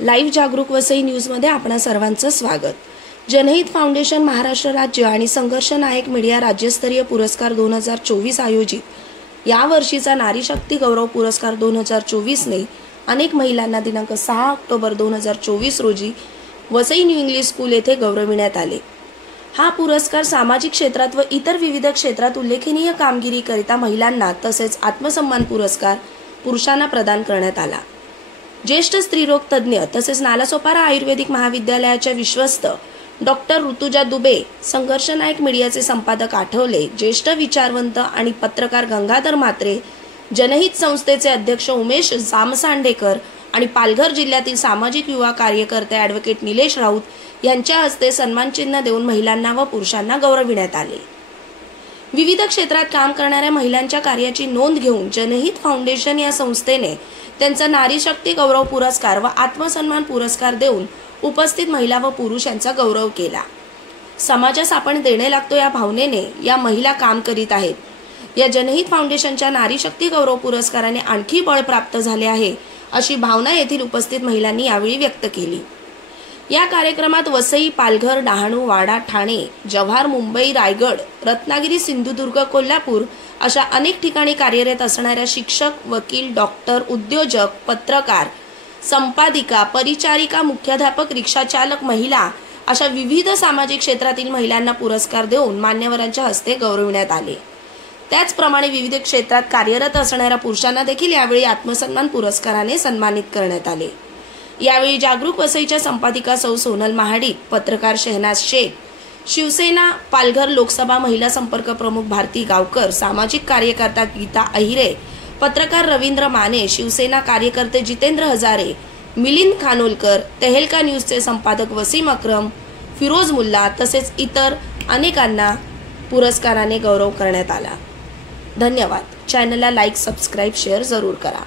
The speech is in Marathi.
लाईव्ह जागरूक वसई न्यूजमध्ये आपणा सर्वांचं स्वागत। जनहित फाउंडेशन महाराष्ट्र राज्य आणि संघर्ष नायक मीडिया राज्यस्तरीय पुरस्कार 2024 आयोजित या वर्षीचा नारी शक्ती गौरव पुरस्कार 2024 ने अनेक महिलांना दिनांक 6 ऑक्टोबर 2024 रोजी वसई न्यू इंग्लिश स्कूल येथे गौरविण्यात आले। हा पुरस्कार सामाजिक क्षेत्रात व इतर विविध क्षेत्रात उल्लेखनीय कामगिरीकरिता महिलांना तसेच आत्मसन्मान पुरस्कार पुरुषांना प्रदान करण्यात आला। ज्येष्ठ स्त्रीरोग तज्ञ तसेच नालासोपारा आयुर्वेदिक महाविद्यालयाच्या विश्वस्त डॉक्टर ऋतुजा दुबे, संघर्ष नायक मीडियाचे संपादक आठवले, ज्येष्ठ विचारवंत आणि पत्रकार गंगाधर म्हात्रे, जनहित संस्थेचे अध्यक्ष उमेश जामसांडेकर आणि पालघर जिल्ह्यातील सामाजिक युवा कार्यकर्ते ॲडव्होकेट निलेश राऊत यांच्या हस्ते सन्मानचिन्ह देऊन महिलांना व पुरुषांना गौरविण्यात आले। विविध क्षेत्रात काम करणाऱ्या महिलांच्या कार्याची नोंद घेऊन जनहित फाउंडेशन या संस्थेने त्यांचा नारी शक्ती गौरव पुरस्कार व आत्मसन्मान पुरस्कार देऊन उपस्थित महिला व पुरुष यांचा गौरव केला। समाजास आपण देणे लागतो या भावनेने या महिला काम करीत आहेत। या जनहित फाउंडेशनच्या नारी शक्ती गौरव पुरस्काराने आणखी बळ प्राप्त झाले आहे अशी भावना येथील उपस्थित महिलांनी यावेळी व्यक्त केली। या कार्यक्रमात वसई, पालघर, डहाणू, वाडा, ठाणे, जव्हार, मुंबई, रायगड, रत्नागिरी, सिंधुदुर्ग, कोल्हापूर अशा अनेक ठिकाणी कार्यरत असणाऱ्या शिक्षक, वकील, डॉक्टर, उद्योजक, पत्रकार, संपादिका, परिचारिका, मुख्याध्यापक, रिक्षाचालक, महिला अशा विविध सामाजिक क्षेत्रातील महिलांना पुरस्कार देऊन मान्यवरांच्या हस्ते गौरविण्यात आले। त्याचप्रमाणे विविध क्षेत्रात कार्यरत असणाऱ्या पुरुषांना देखील यावेळी आत्मसन्मान पुरस्काराने सन्मानित करण्यात आले। यावेळी जागरूक वसईच्या संपादिका सौ सोनल महाडिक, पत्रकार शहनाज शेख, शिवसेना पालघर लोकसभा महिला संपर्क प्रमुख भारती गावकर, सामाजिक कार्यकर्ता गीता अहिरे, पत्रकार रवींद्र माने, शिवसेना कार्यकर्ते जितेंद्र हजारे, मिलिंद खानोलकर, तहेलका न्यूजचे संपादक वसीम अक्रम, फिरोज मुल्ला तसेच इतर अनेकांना पुरस्काराने गौरव करण्यात आला। धन्यवाद। चॅनलला लाईक, सबस्क्राईब, शेअर जरूर करा।